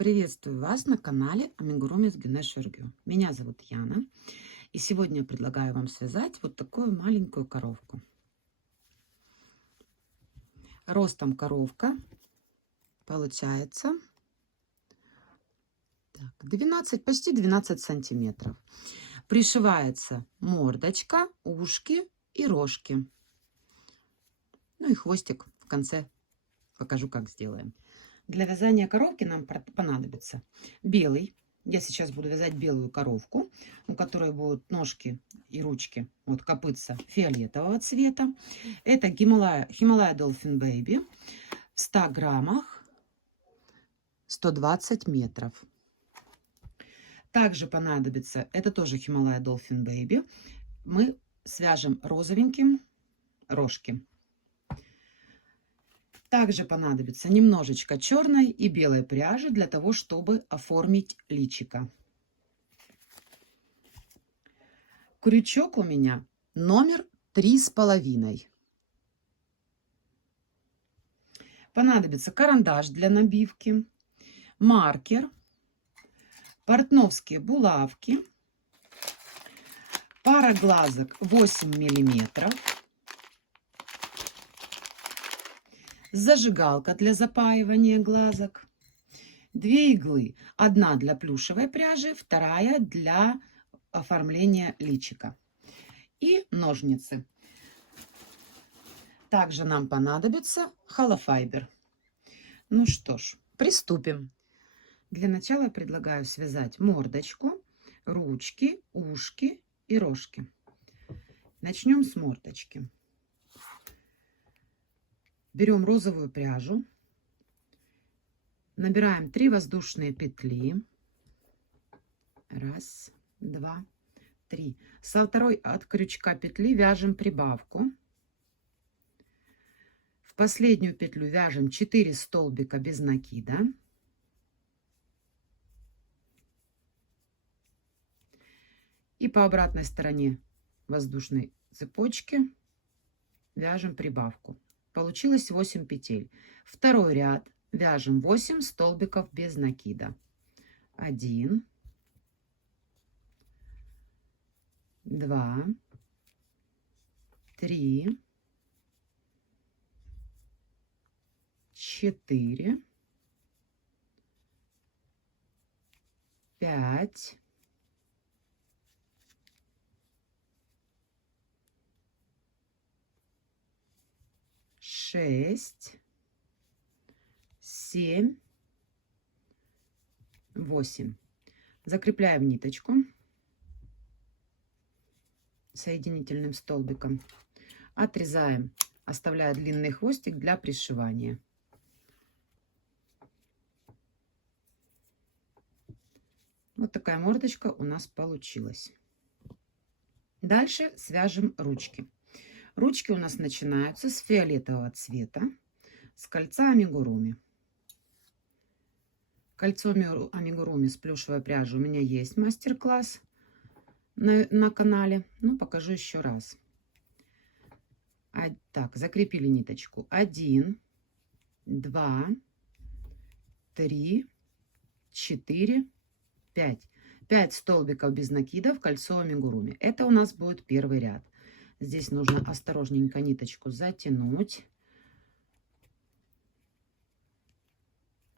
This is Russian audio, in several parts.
Приветствую вас на канале Амигуруми с Гюнеш Эргю. Меня зовут Яна, и сегодня я предлагаю вам связать вот такую маленькую коровку. Ростом коровка получается 12, почти 12 сантиметров. Пришивается мордочка, ушки и рожки. Ну и хвостик в конце покажу, как сделаем. Для вязания коровки нам понадобится белый. Я сейчас буду вязать белую коровку, у которой будут ножки и ручки, вот копытца фиолетового цвета. Это Himalaya Dolphin Baby в 100 граммах 120 метров. Также понадобится, это тоже Himalaya Dolphin Baby, мы свяжем розовеньким рожки. Также понадобится немножечко черной и белой пряжи для того, чтобы оформить личико. Крючок у меня номер 3,5. Понадобится карандаш для набивки, маркер, портновские булавки, пара глазок 8 миллиметров, зажигалка для запаивания глазок, 2 иглы, одна для плюшевой пряжи, вторая для оформления личика, и ножницы. Также нам понадобится холофайбер. Ну что ж, приступим. Для начала предлагаю связать мордочку, ручки, ушки и рожки. Начнем с мордочки. Берем розовую пряжу, набираем 3 воздушные петли. 1, 2, 3. Со второй от крючка петли вяжем прибавку. В последнюю петлю вяжем 4 столбика без накида. И по обратной стороне воздушной цепочки вяжем прибавку. Получилось 8 петель. Второй ряд вяжем 8 столбиков без накида. 1, 2, 3, 4, 5, 6, 7, 8. Закрепляем ниточку соединительным столбиком, отрезаем, оставляя длинный хвостик для пришивания. Вот такая мордочка у нас получилась. Дальше свяжем ручки. Ручки у нас начинаются с фиолетового цвета, с кольца амигуруми. Кольцо амигуруми с плюшевой пряжей у меня есть мастер-класс на канале. Ну, покажу еще раз. Так, закрепили ниточку. 1, 2, 3, 4, 5. 5 столбиков без накида в кольцо амигуруми. Это у нас будет первый ряд. Здесь нужно осторожненько ниточку затянуть,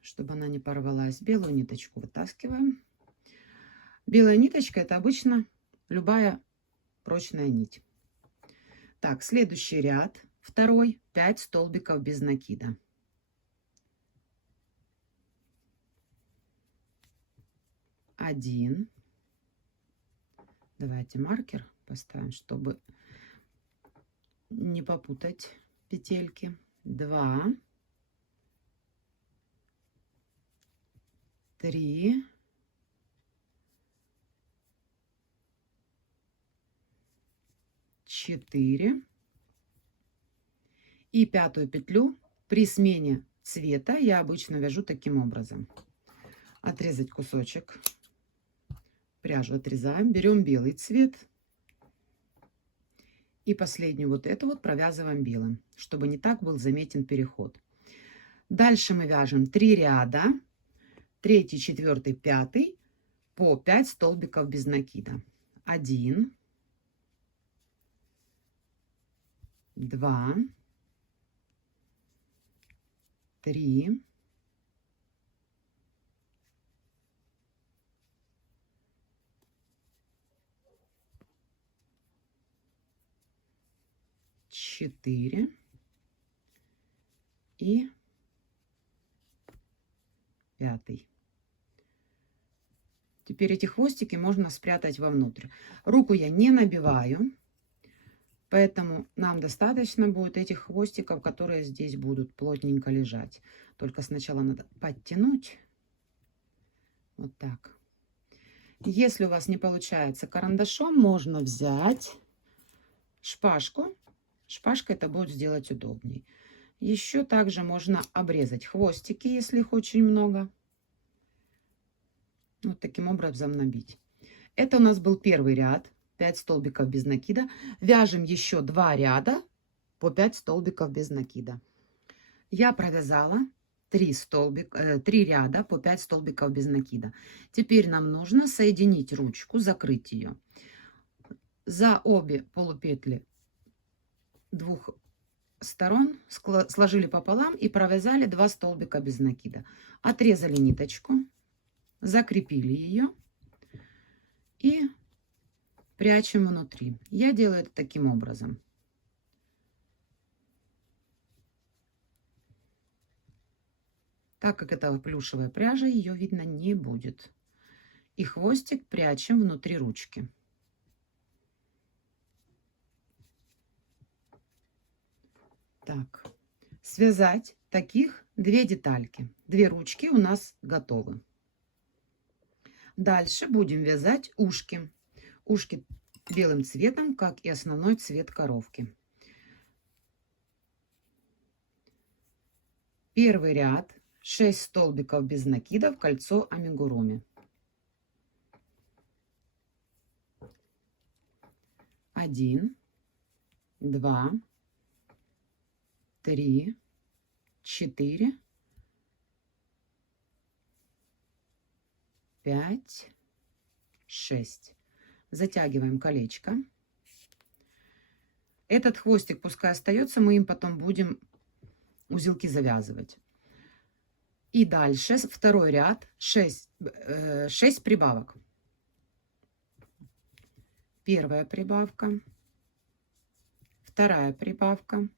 чтобы она не порвалась. Белую ниточку вытаскиваем. Белая ниточка — это обычно любая прочная нить. Так, следующий ряд, второй, 5 столбиков без накида. 1. Давайте маркер поставим, чтобы не попутать петельки. 2, 3, 4. И пятую петлю при смене цвета я обычно вяжу таким образом. Отрезать кусочек. Пряжу отрезаем. Берем белый цвет. И последнюю вот эту вот провязываем белым, чтобы не так был заметен переход. Дальше мы вяжем 3 ряда третий, четвертый, пятый по 5 столбиков без накида. 1, 2, 3, 4 и 5. Теперь эти хвостики можно спрятать вовнутрь. Руку я не набиваю, поэтому нам достаточно будет этих хвостиков, которые здесь будут плотненько лежать. Только сначала надо подтянуть. Вот так. Если у вас не получается карандашом, можно взять шпажку. Шпажкой это будет сделать удобней. Еще также можно обрезать хвостики, если их очень много. Вот таким образом набить. Это у нас был первый ряд. 5 столбиков без накида. Вяжем еще 2 ряда по 5 столбиков без накида. Я провязала 3 ряда по 5 столбиков без накида. Теперь нам нужно соединить ручку, закрыть ее. За обе полупетли двух сторон сложили пополам и провязали 2 столбика без накида. Отрезали ниточку, закрепили ее и прячем внутри. Я делаю это таким образом. Так как это плюшевая пряжа, ее видно не будет. И хвостик прячем внутри ручки. Так, связать таких 2 детальки. 2 ручки у нас готовы. Дальше будем вязать ушки. Ушки белым цветом, как и основной цвет коровки. Первый ряд 6 столбиков без накида в кольцо амигуруми. 1, 2, 3, 4, 5, 6. Затягиваем колечко. Этот хвостик пускай остается, мы им потом будем узелки завязывать. И дальше второй ряд 6 прибавок. Первая прибавка, вторая прибавка,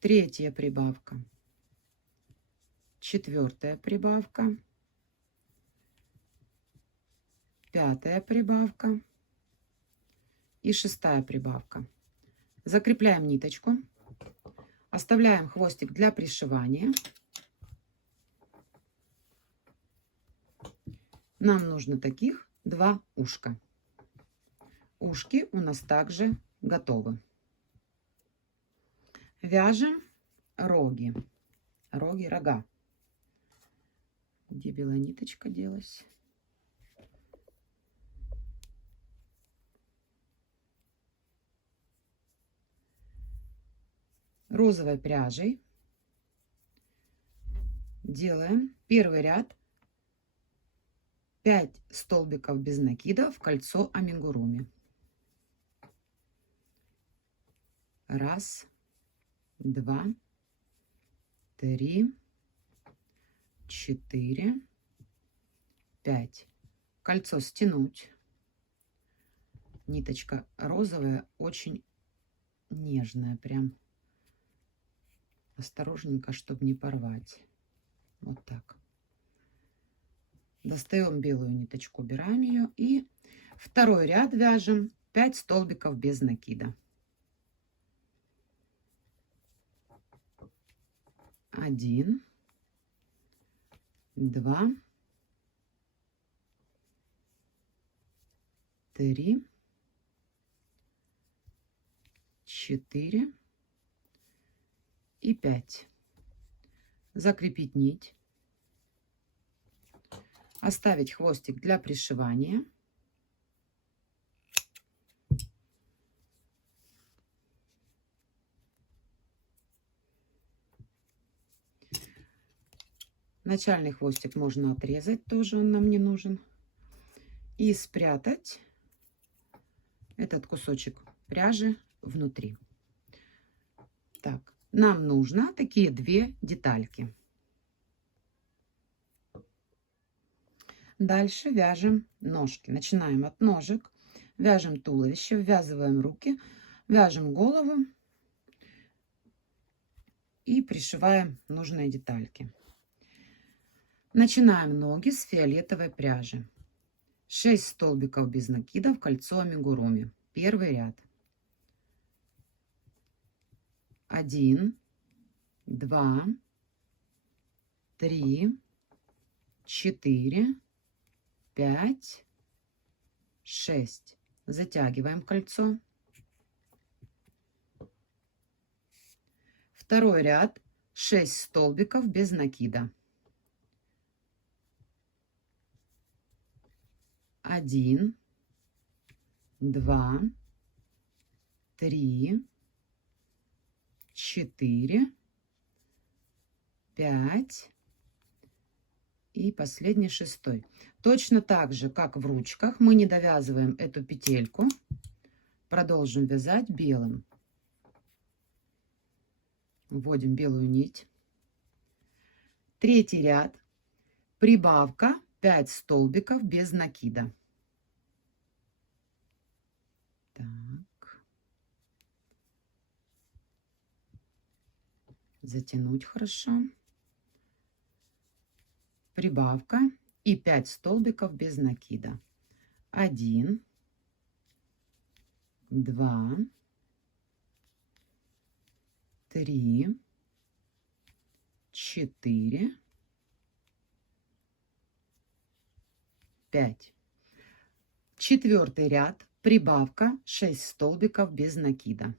третья прибавка, четвертая прибавка, пятая прибавка и шестая прибавка. Закрепляем ниточку, оставляем хвостик для пришивания. Нам нужно таких 2 ушка. Ушки у нас также готовы. Вяжем роги. Рога. Где белая ниточка делась? Розовой пряжей делаем первый ряд 5 столбиков без накида в кольцо амигуруми. 1, 2, 3, 4, 5. Кольцо стянуть. Ниточка розовая, очень нежная, прям осторожненько, чтобы не порвать. Вот так. Достаем белую ниточку, убираем ее. И второй ряд вяжем 5 столбиков без накида. 1, 2, 3, 4 и 5. Закрепить нить. Оставить хвостик для пришивания. Начальный хвостик можно отрезать, тоже он нам не нужен. И спрятать этот кусочек пряжи внутри. Так, нам нужно такие две детальки. Дальше вяжем ножки. Начинаем от ножек, вяжем туловище, ввязываем руки, вяжем голову и пришиваем нужные детальки. Начинаем ноги с фиолетовой пряжи. 6 столбиков без накида в кольцо амигуруми. Первый ряд. 1, 2, 3, 4, 5, 6. Затягиваем кольцо. Второй ряд. 6 столбиков без накида. 1, 2, 3, 4, 5 и последний 6. Точно так же, как в ручках, мы не довязываем эту петельку. Продолжим вязать белым. Вводим белую нить. Третий ряд. Прибавка 5 столбиков без накида. Так. Затянуть хорошо. Прибавка и 5 столбиков без накида. 1, 2, 3, 4, 5. Четвертый ряд. Прибавка 6 столбиков без накида.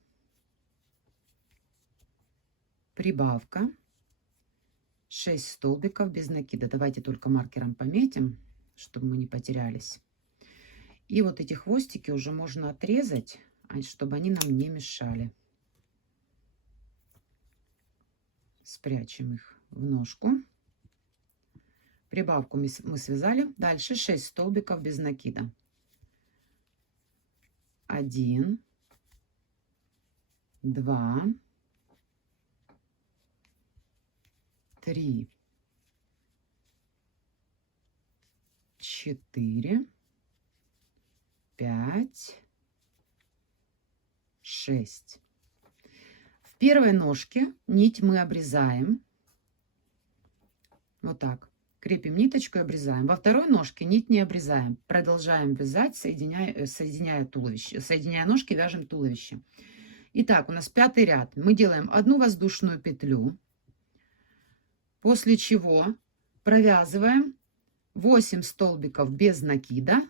Прибавка 6 столбиков без накида. Давайте только маркером пометим, чтобы мы не потерялись. И вот эти хвостики уже можно отрезать, чтобы они нам не мешали. Спрячем их в ножку. Прибавку мы связали. Дальше 6 столбиков без накида. 1, 2, 3, 4, 5, 6. В первой ножке нить мы обрезаем. Вот так. Крепим ниточку и обрезаем. Во второй ножке нить не обрезаем. Продолжаем вязать, соединяя туловище. Соединяя ножки, вяжем туловище. Итак, у нас 5-й ряд. Мы делаем одну воздушную петлю. После чего провязываем 8 столбиков без накида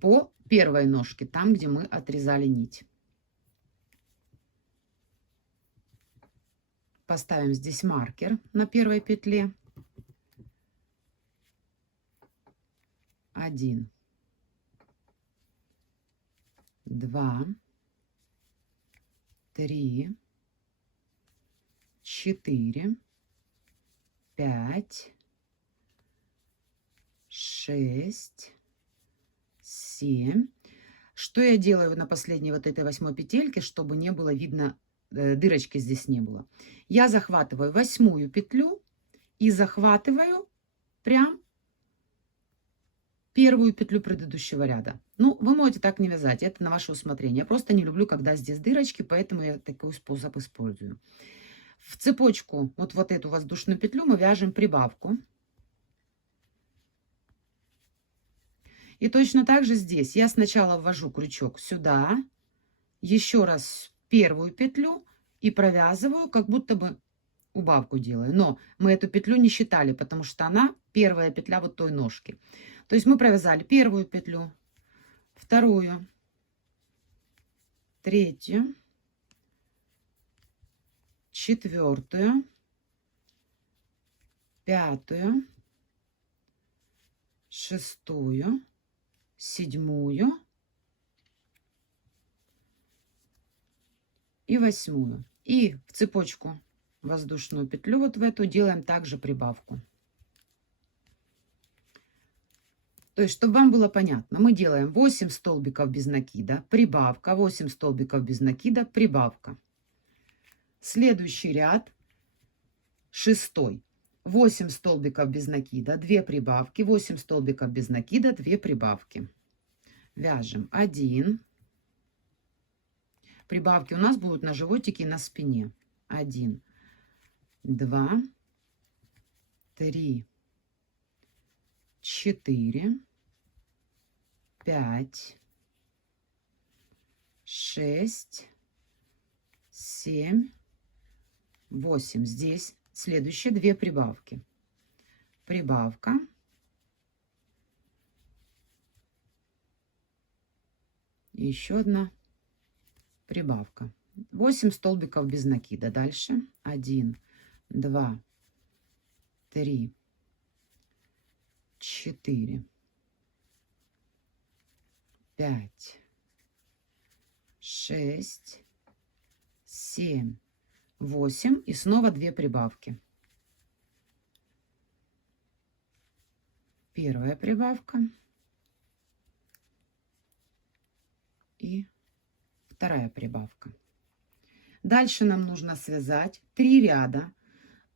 по первой ножке, там, где мы отрезали нить. Поставим здесь маркер на первой петле. 1, 2, 3, 4, 5, 6, 7. Что я делаю на последней вот этой 8-й петельке, чтобы не было видно, дырочки здесь не было? Я захватываю 8-ю петлю и захватываю прям первую петлю предыдущего ряда. Ну, вы можете так не вязать, это на ваше усмотрение. Я просто не люблю, когда здесь дырочки, поэтому я такой способ использую. В цепочку вот эту воздушную петлю мы вяжем прибавку. И точно так же здесь я сначала ввожу крючок сюда, еще раз первую петлю и провязываю, как будто бы убавку делаю. Но мы эту петлю не считали, потому что она первая петля вот той ножки. То есть мы провязали первую петлю, вторую, третью, четвертую, пятую, шестую, седьмую и 8-ю. И в цепочку воздушную петлю вот в эту делаем также прибавку. То есть, чтобы вам было понятно, мы делаем 8 столбиков без накида, прибавка, 8 столбиков без накида, прибавка. Следующий ряд, 6. 8 столбиков без накида, 2 прибавки, 8 столбиков без накида, 2 прибавки. Вяжем 1. Прибавки у нас будут на животике и на спине. 1, 2, 3, 4, 5, 6, 7, 8. Здесь следующие 2 прибавки. Прибавка. И еще одна прибавка. 8 столбиков без накида. Дальше 1, 2, 3, 4, 5, 6, 7, 8 и снова 2 прибавки. Первая прибавка и вторая прибавка. Дальше нам нужно связать 3 ряда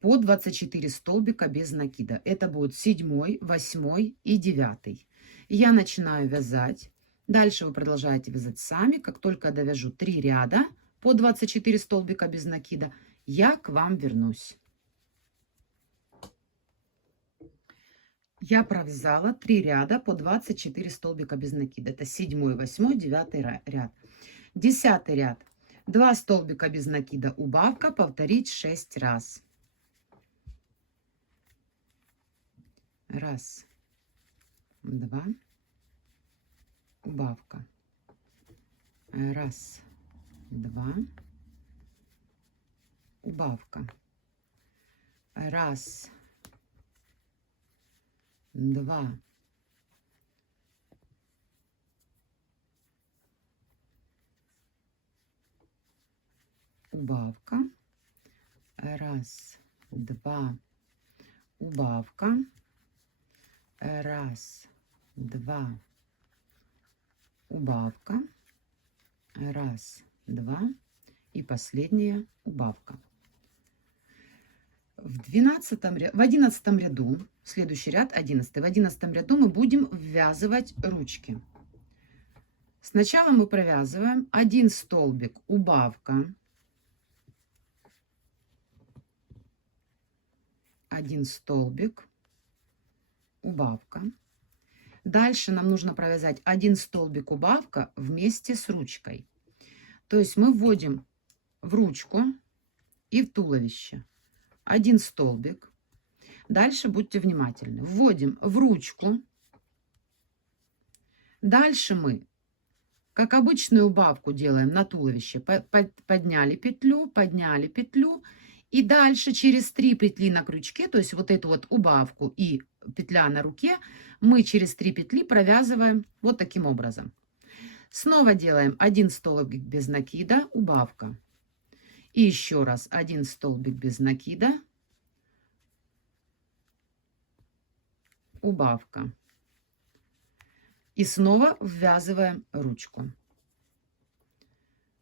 по 24 столбика без накида. Это будет 7, 8 и 9. Я начинаю вязать. Дальше вы продолжаете вязать сами. Как только довяжу 3 ряда по 24 столбика без накида, я к вам вернусь. Я провязала 3 ряда по 24 столбика без накида. Это 7, 8, 9 ряд. 10 ряд. 2 столбика без накида, убавка, повторить 6 раз. Раз, 2, убавка. Раз, 2, убавка. Раз, 2, убавка. Раз, 2, убавка. Раз, 2, убавка. Раз, 2 и последняя убавка. В 11 ряду, следующий ряд 11, в 11 ряду мы будем ввязывать ручки. Сначала мы провязываем 1 столбик, убавка, 1 столбик, убавка. Дальше нам нужно провязать 1 столбик, убавка вместе с ручкой. То есть мы вводим в ручку и в туловище 1 столбик. Дальше будьте внимательны. Вводим в ручку. Дальше мы, как обычную убавку, делаем на туловище. Подняли петлю. И дальше через 3 петли на крючке, то есть вот эту вот убавку и петля на руке, мы через 3 петли провязываем вот таким образом. Снова делаем 1 столбик без накида, убавка. И еще раз 1 столбик без накида, убавка. И снова ввязываем ручку.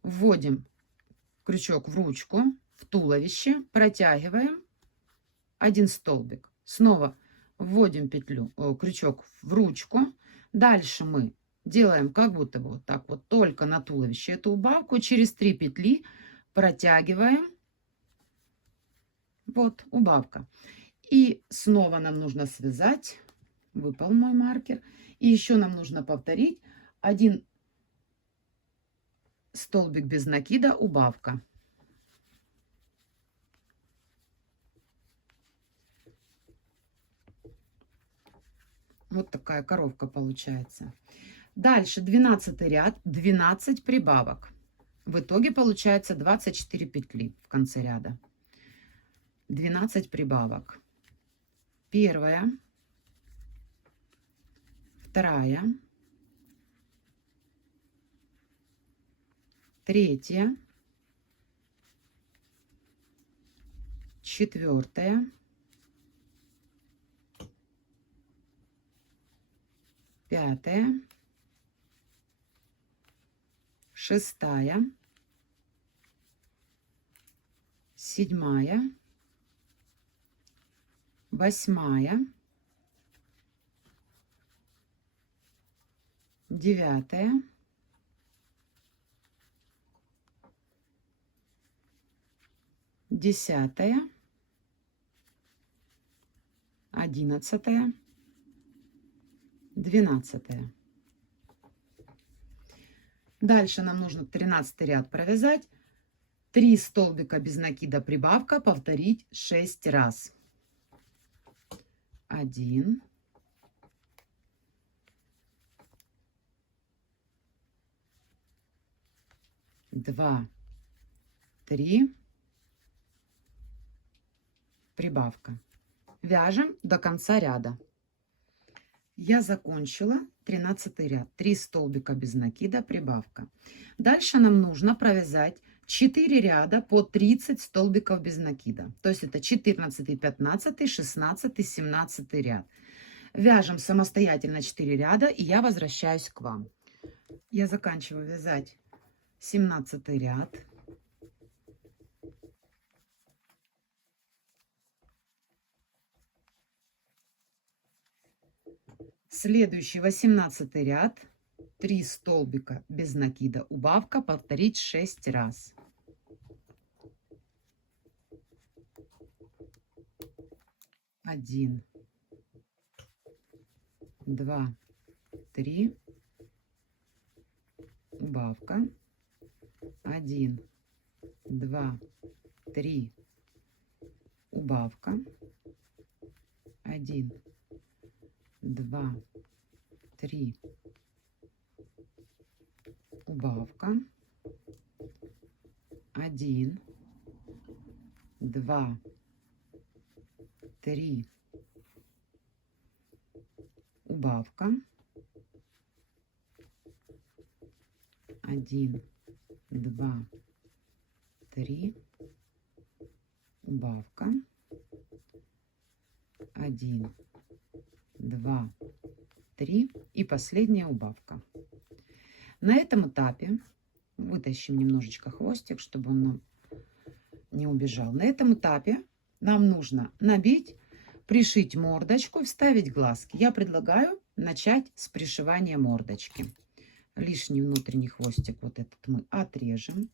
Вводим крючок в ручку, в туловище, протягиваем 1 столбик. Снова вводим крючок в ручку. Дальше мы делаем как будто бы вот так вот только на туловище эту убавку. Через 3 петли протягиваем. Вот убавка. И снова нам нужно связать. Выпал мой маркер. И еще нам нужно повторить 1 столбик без накида, убавка. Вот такая коровка получается. Дальше 12 ряд, 12 прибавок. В итоге получается 24 петли в конце ряда. 12 прибавок. Первая, вторая, третья, четвертая, 5, 6, 7, 8, 9, 10, 11, 12. Дальше нам нужно 13 ряд провязать. 3 столбика без накида прибавка, повторить 6 раз. 1, 2, 3, прибавка. Вяжем до конца ряда. Я закончила 13 ряд. 3 столбика без накида, прибавка. Дальше нам нужно провязать 4 ряда по 30 столбиков без накида. То есть это 14, 15, 16, 17 ряд. Вяжем самостоятельно 4 ряда, и я возвращаюсь к вам. Я заканчиваю вязать 17 ряд. Следующий 18 ряд. 3 столбика без накида, убавка, повторить 6 раз. 1, 2, 3, убавка. 1, 2, 3, убавка. 1, 2, 3, убавка. 1, 2, 3, убавка. 1, 2, 3, убавка. 1, 2, 3 и последняя убавка. На этом этапе вытащим немножечко хвостик, чтобы он нам не убежал. На этом этапе нам нужно набить, пришить мордочку, вставить глазки. Я предлагаю начать с пришивания мордочки. Лишний внутренний хвостик вот этот мы отрежем.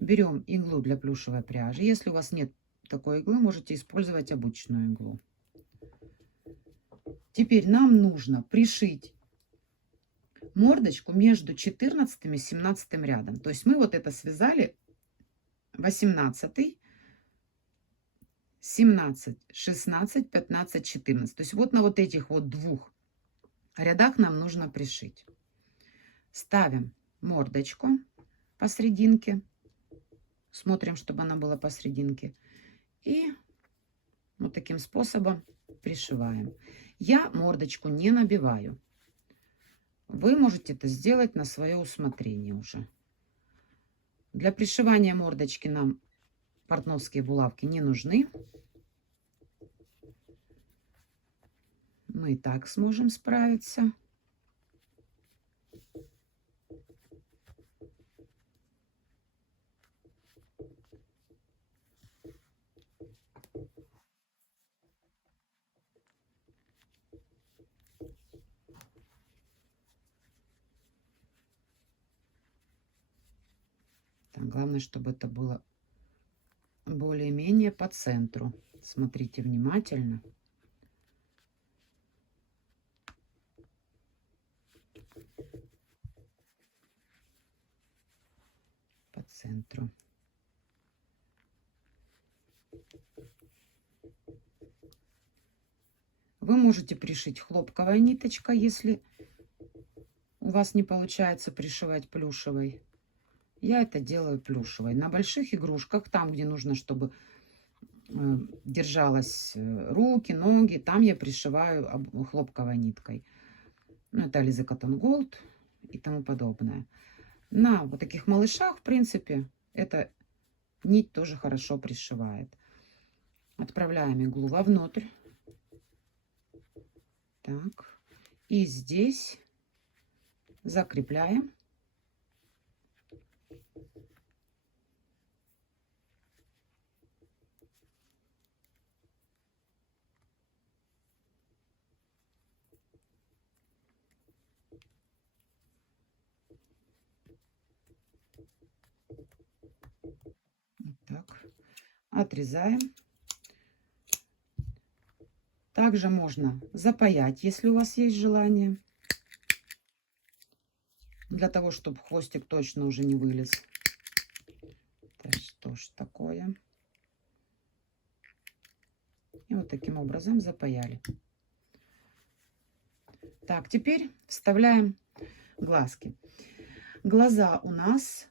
Берем иглу для плюшевой пряжи. Если у вас нет такой иглы, можете использовать обычную иглу. Теперь нам нужно пришить мордочку между 14 и 17 рядом. То есть мы вот это связали 18, 17, 16, 15, 14. То есть вот на вот этих вот двух рядах нам нужно пришить. Ставим мордочку посерединке. Смотрим, чтобы она была посерединке. И вот таким способом пришиваем. Я мордочку не набиваю. Вы можете это сделать на свое усмотрение уже. Для пришивания мордочки нам портновские булавки не нужны. Мы и так сможем справиться. Так, главное, чтобы это было более-менее по центру. Смотрите внимательно. По центру. Вы можете пришить хлопковой ниточкой, если у вас не получается пришивать плюшевой. Я это делаю плюшевой. На больших игрушках, там, где нужно, чтобы держалась руки, ноги, там я пришиваю хлопковой ниткой. Ну, это Alize Cotton Gold и тому подобное. На вот таких малышах, в принципе, эта нить тоже хорошо пришивает. Отправляем иглу вовнутрь. Так. И здесь Закрепляем. Вот так. Отрезаем. Также можно запаять, если у вас есть желание. Для того, чтобы хвостик точно уже не вылез. Это что ж такое? И вот таким образом запаяли. Так, теперь вставляем глазки. Глаза у нас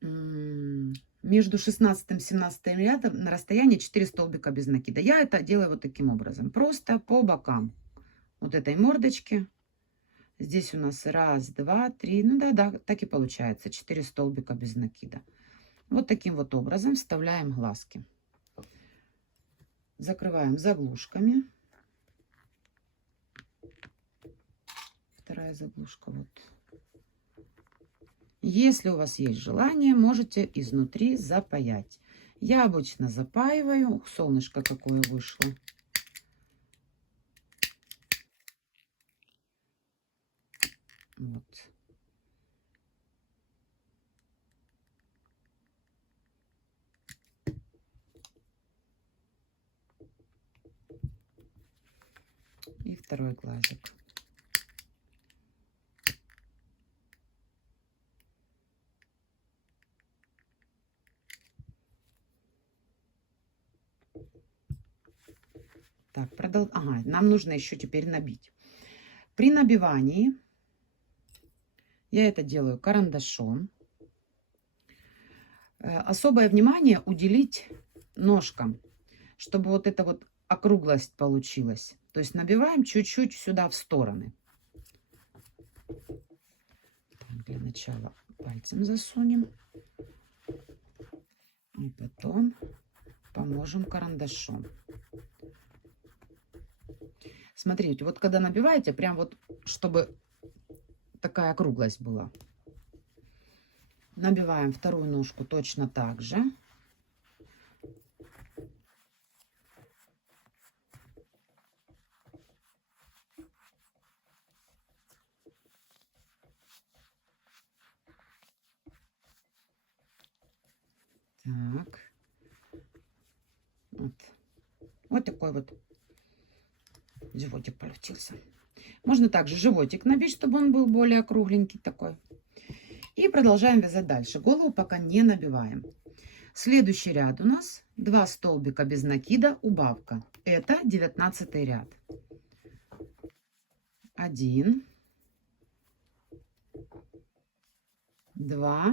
между 16 и 17 рядом на расстоянии 4 столбика без накида. Я это делаю вот таким образом. Просто по бокам вот этой мордочки. Здесь у нас 1, 2, 3. Ну да, так и получается. 4 столбика без накида. Вот таким вот образом вставляем глазки. Закрываем заглушками. Вторая заглушка вот. Если у вас есть желание, можете изнутри запаять. Я обычно запаиваю. Ух, солнышко какое вышло. Вот. И второй глазик. Так, ага, нам нужно еще теперь набить. При набивании я это делаю карандашом. Особое внимание уделить ножкам, чтобы вот эта вот округлость получилась. То есть набиваем чуть-чуть сюда в стороны. Так, для начала пальцем засунем. И потом поможем карандашом. Смотрите, вот когда набиваете, прям вот, чтобы такая округлость была. Набиваем вторую ножку точно так же. Так. Вот такой вот животик получился. Можно также животик набить, чтобы он был более кругленький такой. И продолжаем вязать дальше. Голову пока не набиваем. Следующий ряд у нас 2 столбика без накида, убавка. Это 19 ряд. 1, 2,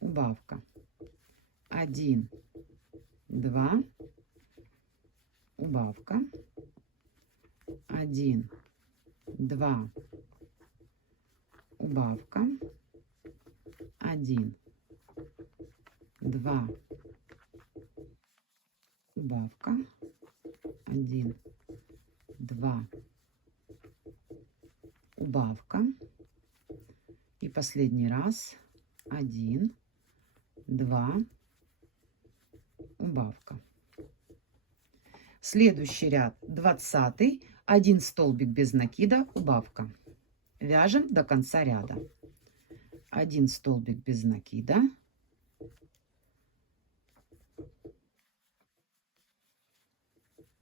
убавка. 1, 2, убавка. 1, 2, убавка. 1, 2, убавка. 1, 2, убавка. И последний раз. 1, 2, убавка. Следующий ряд 20, 1 столбик без накида, убавка. Вяжем до конца ряда. 1 столбик без накида.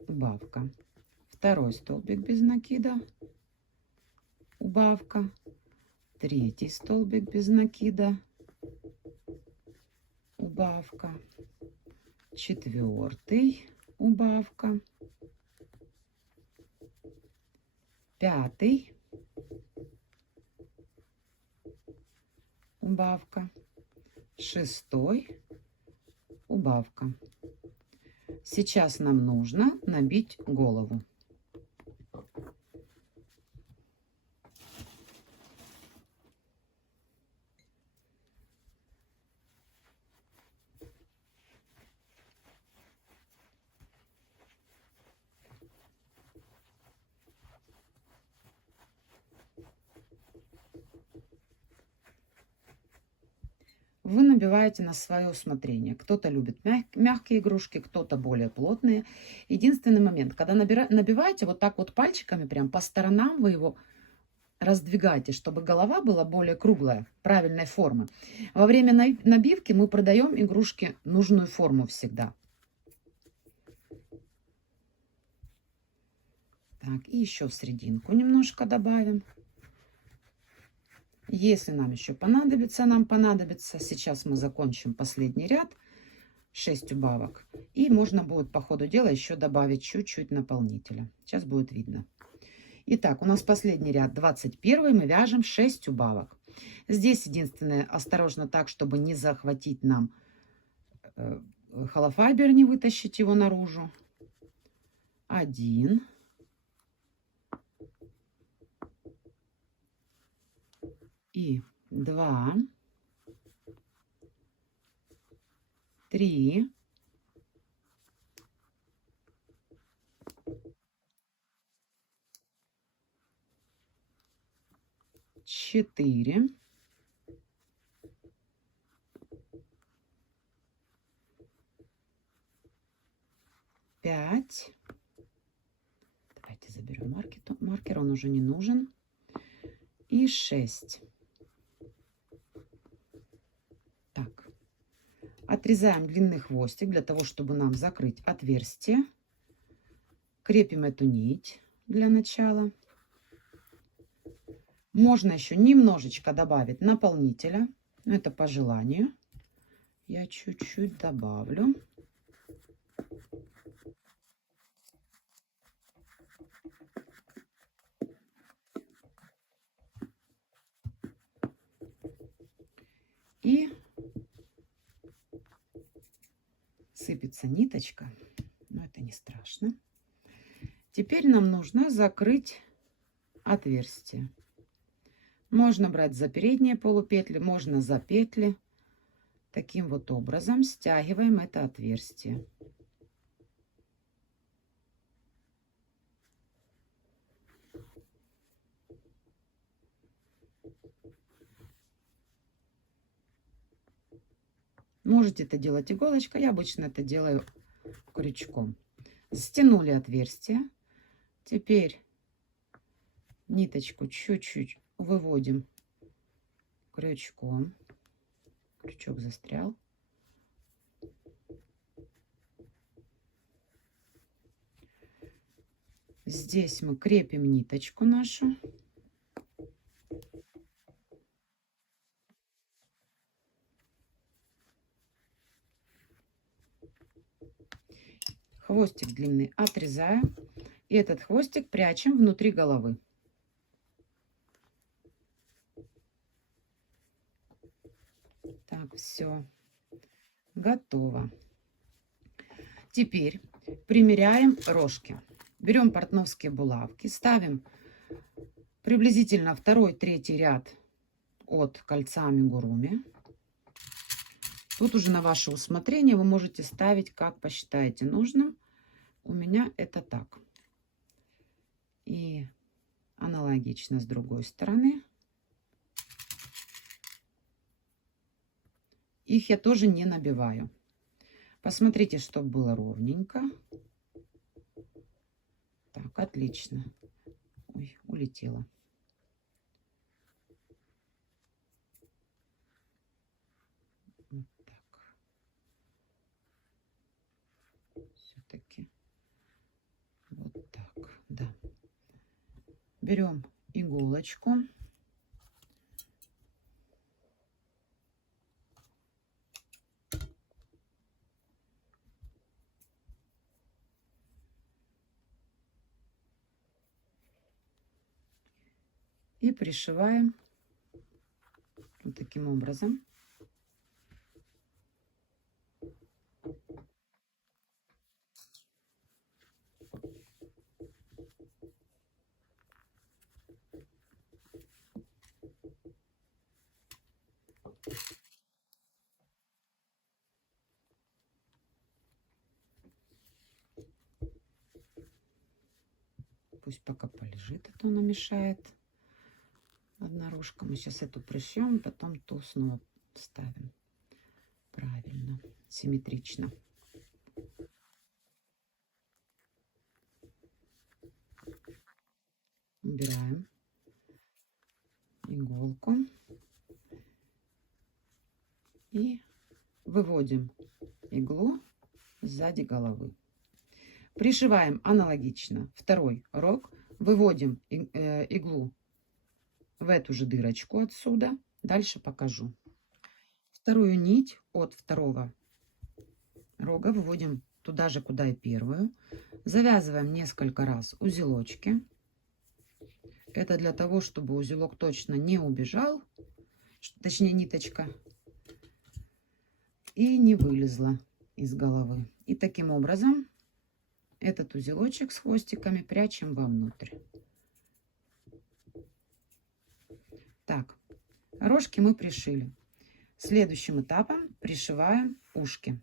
Убавка. Второй столбик без накида. Убавка. Третий столбик без накида. Убавка. Четвертый. Убавка. Пятый. Убавка. Шестой. Убавка. Сейчас нам нужно набить голову. вы набиваете на свое усмотрение. Кто-то любит мягкие игрушки, кто-то более плотные. Единственный момент, когда набиваете вот так вот пальчиками, прям по сторонам вы его раздвигаете, чтобы голова была более круглая, правильной формы. Во время набивки мы продаем игрушки нужную форму всегда. Так, и еще в серединку немножко добавим. Если нам еще понадобится, сейчас мы закончим последний ряд, 6 убавок. И можно будет по ходу дела еще добавить чуть-чуть наполнителя. Сейчас будет видно. Итак, у нас последний ряд, 21, мы вяжем 6 убавок. Здесь единственное, осторожно так, чтобы не захватить нам холофайбер, не вытащить его наружу. 1. И 2. 3. 4. 5. Давайте заберем маркер, он уже не нужен. И 6. Так. Отрезаем длинный хвостик для того, чтобы нам закрыть отверстие. Крепим эту нить для начала. Можно еще немножечко добавить наполнителя. Но это по желанию. Я чуть-чуть добавлю. И сыпется ниточка, но это не страшно. Теперь нам нужно закрыть отверстие. Можно брать за передние полупетли, можно за петли. Таким вот образом стягиваем это отверстие. Можете это делать иголочкой, я обычно это делаю крючком. Стянули отверстие. Теперь ниточку чуть-чуть выводим крючком. Крючок застрял. Здесь мы крепим ниточку нашу. Хвостик длинный отрезаем. И этот хвостик прячем внутри головы. Так, все. Готово. Теперь примеряем рожки. Берем портновские булавки, ставим приблизительно 2-3 ряд от кольца амигуруми. Тут уже на ваше усмотрение вы можете ставить, как посчитаете нужным. У меня это так. И аналогично с другой стороны. Их я тоже не набиваю. Посмотрите, чтобы было ровненько. Так, отлично. Ой, улетела. Вот так. Все-таки вот так, да. Берем иголочку. И пришиваем вот таким образом. Пусть пока полежит, а то она мешает. Одна рожка. Мы сейчас эту пришьем, потом ту снова вставим. правильно, симметрично. Убираем иголку и выводим иглу сзади головы. Пришиваем аналогично второй рог, выводим иглу в эту же дырочку отсюда. Дальше покажу. Вторую нить от второго рога выводим туда же, куда и первую. Завязываем несколько раз узелочки. Это для того, чтобы узелок точно не убежал, точнее ниточка, и не вылезла из головы. И таким образом этот узелочек с хвостиками прячем вовнутрь. Так, рожки мы пришили. Следующим этапом пришиваем ушки.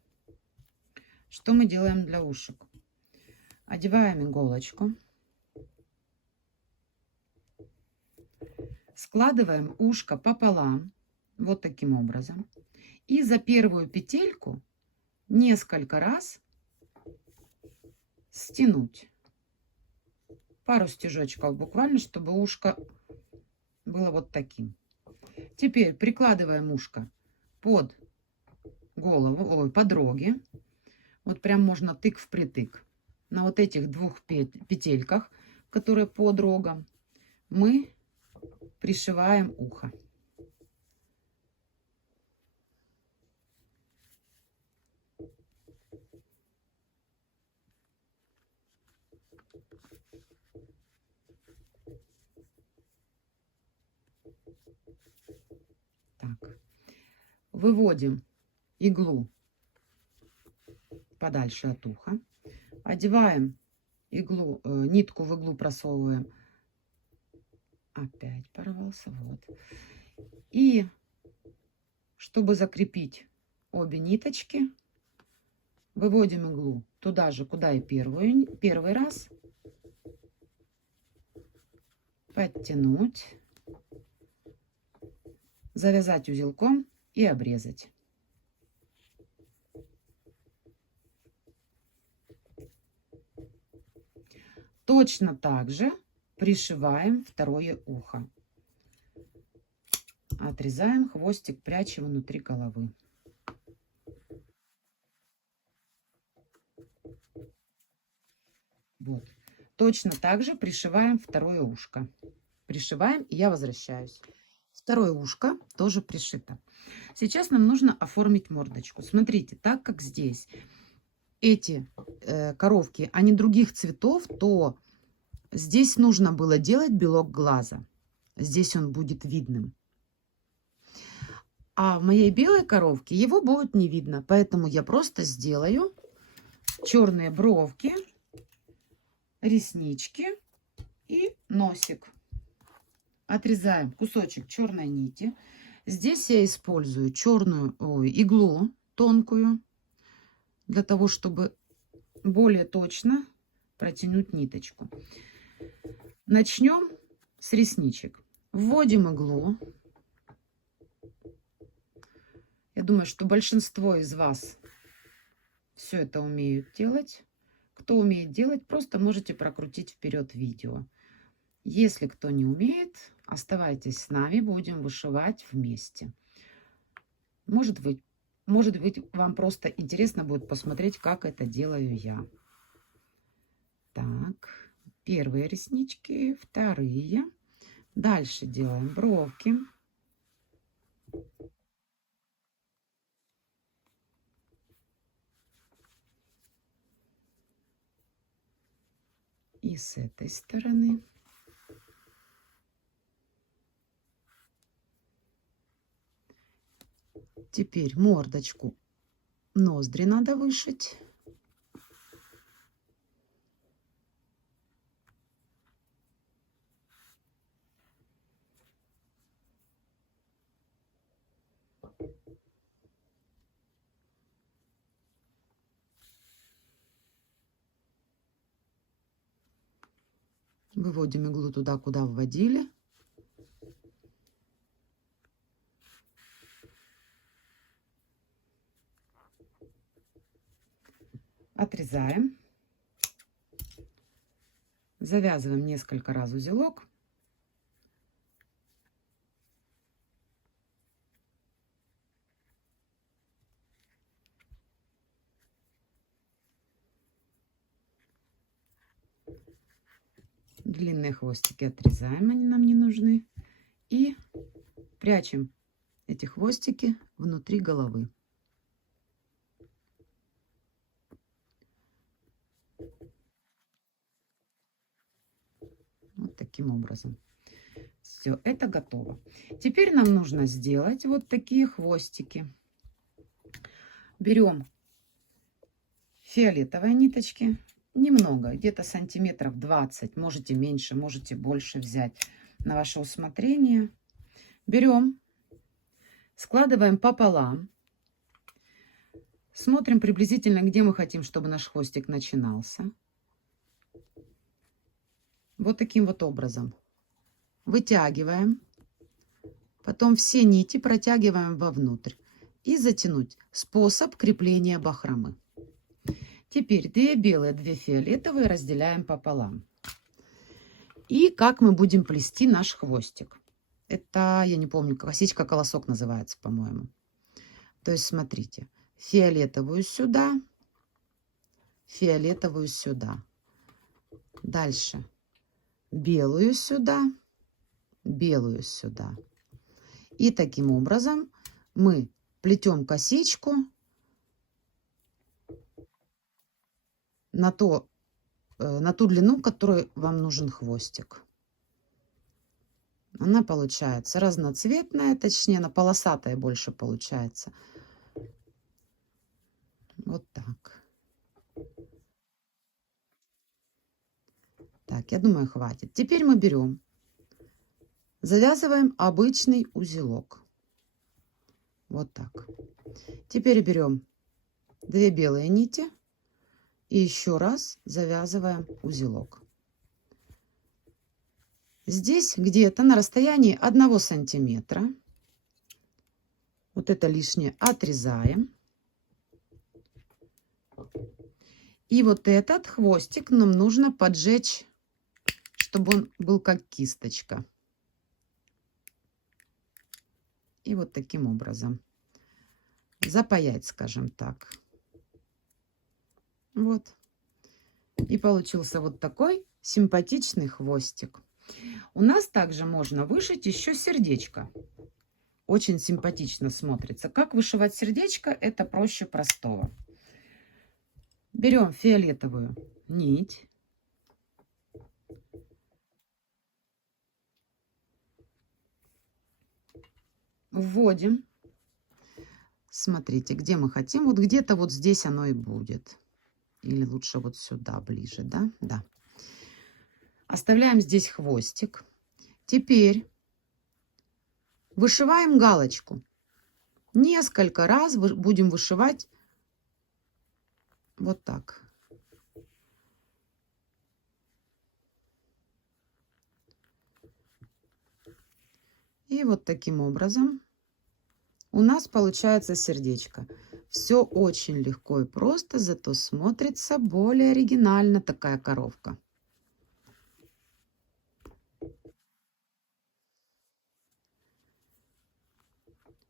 Что мы делаем для ушек? Одеваем иголочку. Складываем ушко пополам, вот таким образом. И за первую петельку несколько раз стянуть. Пару стежочков буквально, чтобы ушко было вот таким. Теперь прикладываем ушко под голову, под роги. Вот прям можно тык в притык. На вот этих двух петельках, которые под рогом, мы пришиваем ухо. Так. Выводим иглу подальше от уха. Одеваем иглу, нитку в иглу просовываем. Опять порвался, вот. И чтобы закрепить обе ниточки, выводим иглу туда же, куда и первый раз. Подтянуть, завязать узелком и обрезать. Точно так же пришиваем второе ухо. Отрезаем хвостик, прячем внутри головы. Вот. Точно так же пришиваем второе ушко. Пришиваем, и я возвращаюсь. Второе ушко тоже пришито. Сейчас нам нужно оформить мордочку. Смотрите, так как здесь эти коровки, они других цветов, то здесь нужно было делать белок глаза. Здесь он будет видным. А в моей белой коровке его будет не видно. Поэтому я просто сделаю черные бровки, реснички и носик. Отрезаем кусочек черной нити. Здесь я использую черную иглу тонкую, для того, чтобы более точно протянуть ниточку. Начнем с ресничек. Вводим иглу. Я думаю, что большинство из вас все это умеют делать. Кто умеет делать, просто можете прокрутить вперед видео. Если кто не умеет, оставайтесь с нами, будем вышивать вместе. Может быть, вам просто интересно будет посмотреть, как это делаю я. Так, первые реснички, вторые. Дальше делаем бровки. И с этой стороны. Теперь мордочку, ноздри надо вышить. Выводим иглу туда, куда вводили. Отрезаем. Завязываем несколько раз узелок. Длинные хвостики отрезаем, они нам не нужны. И прячем эти хвостики внутри головы. Вот таким образом. Все, это готово. Теперь нам нужно сделать вот такие хвостики. Берем фиолетовые ниточки. Немного, где-то сантиметров 20. Можете меньше, можете больше взять на ваше усмотрение. Берем, складываем пополам. Смотрим приблизительно, где мы хотим, чтобы наш хвостик начинался. Вот таким вот образом. Вытягиваем. Потом все нити протягиваем вовнутрь. И затянуть. Способ крепления бахромы. Теперь 2 белые, 2 фиолетовые разделяем пополам. И как мы будем плести наш хвостик. Это, я не помню, косичка-колосок называется, по-моему. То есть, смотрите. Фиолетовую сюда. Фиолетовую сюда. Дальше. Белую сюда. Белую сюда. И таким образом мы плетем косичку на ту длину, которой вам нужен хвостик. Она получается разноцветная, точнее, она полосатая больше получается. Вот так. Так, я думаю, хватит. Теперь мы берем, завязываем обычный узелок. Вот так. Теперь берем 2 белые нити. И еще раз завязываем узелок. Здесь где-то на расстоянии 1 сантиметра. Вот это лишнее отрезаем. И вот этот хвостик нам нужно поджечь, чтобы он был как кисточка. И вот таким образом запаять, скажем так. Вот. И получился вот такой симпатичный хвостик. У нас также можно вышить еще сердечко. Очень симпатично смотрится. Как вышивать сердечко? Это проще простого. Берем фиолетовую нить. Вводим. Смотрите, где мы хотим. Вот где-то вот здесь оно и будет. Или лучше вот сюда, ближе, да? Да. Оставляем здесь хвостик. Теперь вышиваем галочку. Несколько раз будем вышивать вот так. И вот таким образом у нас получается сердечко. Все очень легко и просто, зато смотрится более оригинально такая коровка.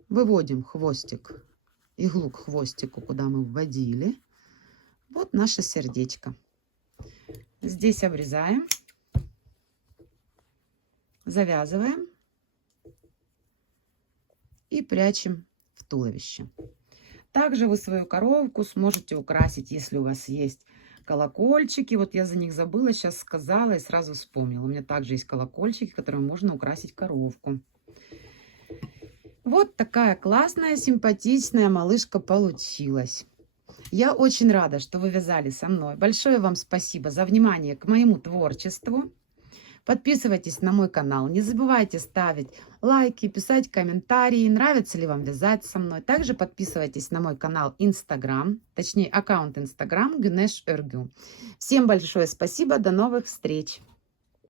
Выводим хвостик, иглу к хвостику, куда мы вводили. Вот наше сердечко. Здесь обрезаем, завязываем и прячем в туловище. Также вы свою коровку сможете украсить, если у вас есть колокольчики. Вот я за них забыла, сейчас сказала и сразу вспомнила. У меня также есть колокольчики, которыми можно украсить коровку. Вот такая классная, симпатичная малышка получилась. Я очень рада, что вы вязали со мной. Большое вам спасибо за внимание к моему творчеству. Подписывайтесь на мой канал. Не забывайте ставить лайки, писать комментарии, нравится ли вам вязать со мной. Также подписывайтесь на мой канал Instagram, точнее аккаунт Instagram Güneş Örgü. Всем большое спасибо, до новых встреч!